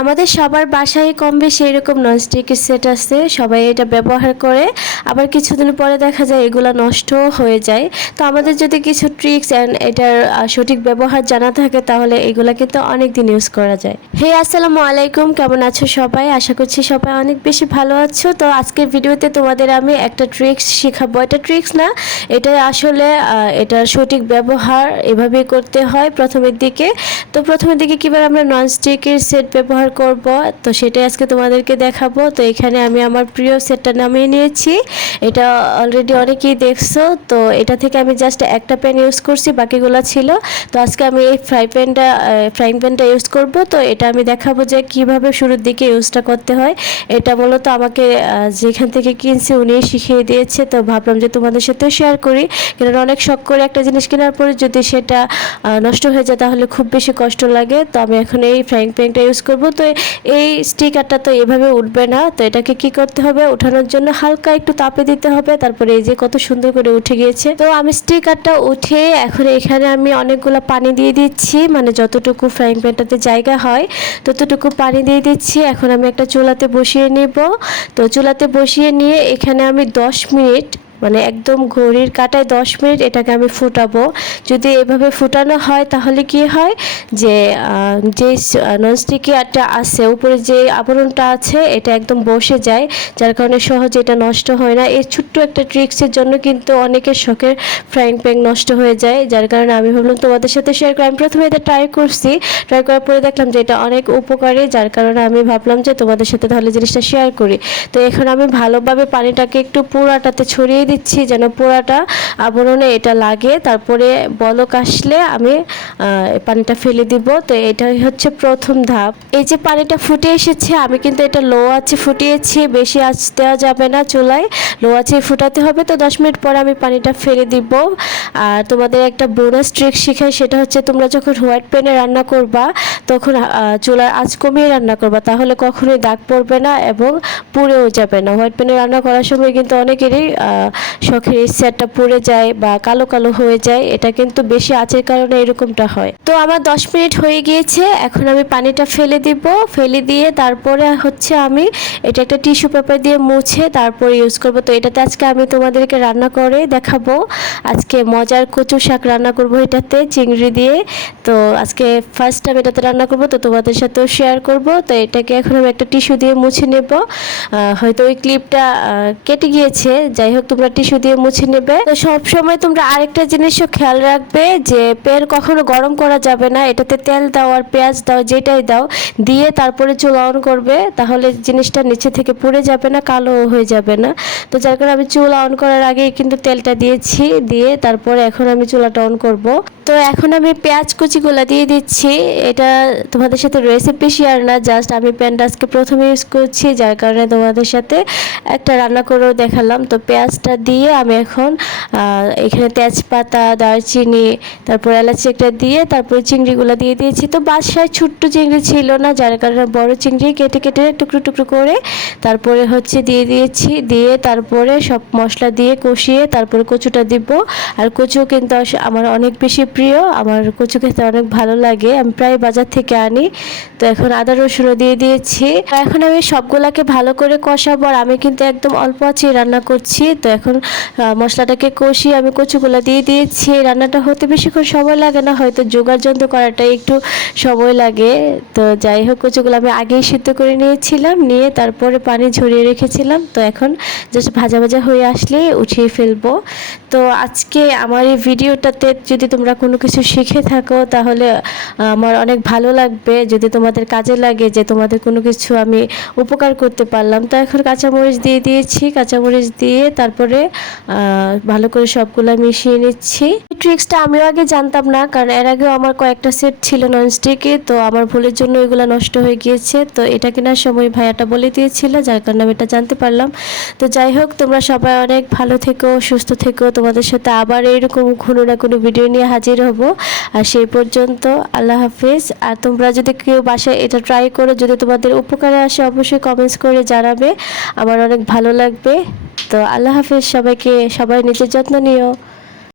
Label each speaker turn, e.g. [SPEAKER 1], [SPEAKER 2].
[SPEAKER 1] আমাদের সবার বাসায় কম বেশি এরকম ননস্টিকের সেট আছে। সবাই এটা ব্যবহার করে। আবার কিছুদিন পরে দেখা যায় এগুলো নষ্ট হয়ে যায়। তো আমাদের যদি কিছু ট্রিক্স অ্যান্ড এটার সঠিক ব্যবহার জানা থাকে তাহলে এগুলা কিন্তু অনেক দিন ইউজ করা যায়। হে আসসালামু আলাইকুম। কেমন আছো সবাই? আশা করছি সবাই অনেক বেশি ভালো আছো। তো আজকের ভিডিওতে তোমাদের আমি একটা ট্রিক্স শেখাবো। এটা ট্রিক্স না, এটা আসলে এটার সঠিক ব্যবহার এভাবেই করতে হয় প্রথমের দিকে। তো প্রথমের দিকে কীভাবে আমরা ননস্টিকের সেট ব্যবহার করব। তো সেটাই আজকে তোমাদেরকে দেখাবো। তো এখানে আমি আমার প্রিয় সেটটা নামিয়ে নিয়েছি। এটা অলরেডি অনেকেই দেখছ। তো এটা থেকে আমি জাস্ট একটা প্যান ইউজ করছি, বাকিগুলো ছিল। তো আজকে আমি এই ফ্রাই প্যানটা ফ্রাইং প্যানটা ইউজ করব। তো এটা আমি দেখাবো যে কীভাবে শুরুর দিকে ইউজটা করতে হয়। এটা মূলত আমাকে যেখান থেকে কিনছি উনি শিখিয়ে দিয়েছে। তো ভাবলাম যে তোমাদের সাথেও শেয়ার করি। কারণ অনেক শখ করে একটা জিনিস কেনার পরে যদি সেটা নষ্ট হয়ে যায় তাহলে খুব বেশি কষ্ট লাগে। তো আমি এখন এই ফ্রাইং প্যানটা ইউজ করব। তো এই স্টিকারটা তো এভাবে উঠবে না। তো এটাকে কি করতে হবে? ওঠানোর জন্য হালকা একটু তাপে দিতে হবে। তারপরে এই যে কত সুন্দর করে উঠে গিয়েছে। তো আমি স্টিকারটা উঠে এখন এখানে আমি অনেকগুলো পানি দিয়ে দিচ্ছি। মানে যতটুকু ফ্রাইং প্যানটাতে জায়গা হয়, ততটুকু পানি দিয়ে দিচ্ছি। এখন আমি একটা চুলাতে বসিয়ে নেব। তো চুলাতে বসিয়ে নিয়ে এখানে আমি দশ মিনিট মানে একদম ঘড়ির কাটায় দশ মিনিট এটাকে আমি ফুটাবো। যদি এভাবে ফুটানো হয় তাহলে কি হয় যে যে যে ননস্টিকিয়ারটা আছে, উপরে যে আবরণটা আছে, এটা একদম বসে যায়, যার কারণে সহজে এটা নষ্ট হয় না। এই ছোট্ট একটা ট্রিক্সের জন্য কিন্তু অনেকের শখের ফ্রাইং প্যান নষ্ট হয়ে যায়, যার কারণে আমি ভাবলাম তোমাদের সাথে শেয়ার করি। আমি প্রথমে এটা ট্রাই করছি। ট্রাই করার পরে দেখলাম যে এটা অনেক উপকারী, যার কারণে আমি ভাবলাম যে তোমাদের সাথে তাহলে জিনিসটা শেয়ার করি। তো এখন আমি ভালোভাবে পানিটাকে একটু পোড়াটাতে ছড়িয়ে দিচ্ছি যেন পোড়াটা আবরণে এটা লাগে। তারপরে বলক আসলে আমি পানিটা ফেলে দিব। তো এটাই হচ্ছে প্রথম ধাপ। এই যে পানিটা ফুটে এসেছে, আমি কিন্তু এটা লো আছে ফুটিয়েছি। বেশি আঁচ দেওয়া যাবে না চুলায়। লো আছে ফুটাতে হবে। তো দশ মিনিট পরে আমি পানিটা ফেলে দিব। আর তোমাদের একটা বোনাস ট্রিক শেখাই, সেটা হচ্ছে তোমরা যখন হোয়াইট প্যানে রান্না করবা, তখন চুলার আঁচ কমিয়ে রান্না করবা। তাহলে কখনোই দাগ পড়বে না এবং পুড়েও যাবে না। হোয়াইট প্যানে রান্না করার সময় কিন্তু অনেকেরই শখের এই সেটটা পুড়ে যায় বা কালো কালো হয়ে যায়, এটা কিন্তু বেশি আঁচের কারণে এরকমটা হয়। তো আমার দশ মিনিট হয়ে গিয়েছে, এখন আমি পানিটা ফেলে দিব। ফেলে দিয়ে তারপরে হচ্ছে আমি এটা একটা টিস্যু পেপার দিয়ে মুছে তারপরে ইউজ করব। তো এটাতে আজকে আমি তোমাদেরকে রান্না করে দেখাবো। আজকে মজার কচু শাক রান্না করব এটাতে, চিংড়ি দিয়ে। তো আজকে ফার্স্ট টাইম এটাতে রান্না করব, তো তোমাদের সাথেও শেয়ার করব। তো এটাকে এখন আমি একটা টিস্যু দিয়ে মুছে নেব। হয়তো ওই ক্লিপটা কেটে গিয়েছে। যাই হোক, তোমরা টিস্যু দিয়ে মুছে নেবে। তো সব সময় তোমরা আরেকটা জিনিসও খেয়াল রাখবে যে পেন কখনো গরম করা যাবে না। এটাতে তেল দাও আর পেঁয়াজ দাও, যেটাই দাও, দিয়ে তারপরে চুল অন করবে। তাহলে জিনিসটা নিচে থেকে পুড়ে যাবে না, কালো হয়ে যাবে না। তো যার কারণে আমি চুল অন করার আগে কিন্তু তেলটা দিয়েছি। দিয়ে তারপরে এখন আমি চুলাটা অন করব। তো এখন আমি পেঁয়াজ কুচিগুলা দিয়ে দিচ্ছি। এটা তোমাদের সাথে রেসিপি শেয়ার না জাস্ট আমি প্যানটা আজকে প্রথমে ইউজ করছি, যার কারণে তোমাদের সাথে একটা রান্না করেও দেখালাম। তো পেঁয়াজটা দিয়ে আমি এখন এখানে তেজপাতা, দারচিনি, তারপর এলাচি একটা দিয়ে তারপর চিংড়িগুলো দিয়ে দিয়েছি। তো বাসায় ছোট্ট চিংড়ি ছিল না, যার কারণে বড় চিংড়ি কেটে কেটে টুকরো টুকরো করে তারপরে হচ্ছে দিয়ে দিয়েছি। দিয়ে তারপরে সব মশলা দিয়ে কষিয়ে তারপরে কচুটা দিব। আর কচু কিন্তু আমার অনেক বেশি প্রিয়, আমার কচু খেতে অনেক ভালো লাগে। আমি প্রায় বাজার থেকে আনি, তো এখন আদা, রসুনও দিয়ে দিয়েছি। এখন আমি সবগুলাকে ভালো করে কষাবো আর আমি কিন্তু একদম অল্প আছে রান্না করছি। তো এখন মশলাটাকে কষিয়ে আমি কচুগুলা দিয়ে দিয়েছি। রান্নাটা হতে বেশিক্ষণ সময় লাগে না, হয়তো জোগাড় যন্ত্র করাটা একটু সময় লাগে। তো যাই হোক, কচুগুলো আমি আগেই সিদ্ধ করে নিয়েছিলাম, নিয়ে তারপরে পানি ঝরিয়ে রেখেছিলাম। তো এখন জাস্ট ভাজা ভাজা হয়ে আসলে উঠিয়ে ফেলব। তো আজকে আমার এই ভিডিওটাতে যদি তোমরা কোনো কিছু শিখে থাকো, তাহলে আমার অনেক ভালো লাগবে। যদি তোমাদের কাজে লাগে যে তোমাদের কোনো কিছু আমি উপকার করতে পারলাম, তো এখন কাঁচামরিচ দিয়ে দিয়েছি। কাঁচামরিচ দিয়ে তারপরে ভালো করে সবগুলো মিশিয়ে নিচ্ছি। ট্রিক্সটা আমিও আগে জানতাম না, কারণ এর আগেও আমার কয়েকটা সেট ছিল ননস্টিকে, তো আমার ভুলের জন্য এগুলো নষ্ট হয়ে গিয়েছে। তো এটা কেনার সময় ভাইয়াটা বলে দিয়েছিল, যার কারণে আমি এটা জানতে পারলাম। তো যাই হোক, তোমরা সবাই অনেক ভালো থেকো, সুস্থ থেকো। তোমাদের সাথে আবার এইরকম কোনো না কোনো ভিডিও নিয়ে হাজির হব। আর সেই পর্যন্ত আল্লাহ হাফিজ। আর তোমরা যদি কেউ বাসায় এটা ট্রাই করো, যদি তোমাদের উপকারে আসে, অবশ্যই কমেন্টস করে জানাবে। আমার অনেক ভালো লাগবে। তো আল্লাহ হাফিজ, সবাইকে সবাই নিজের যত্ন নিও।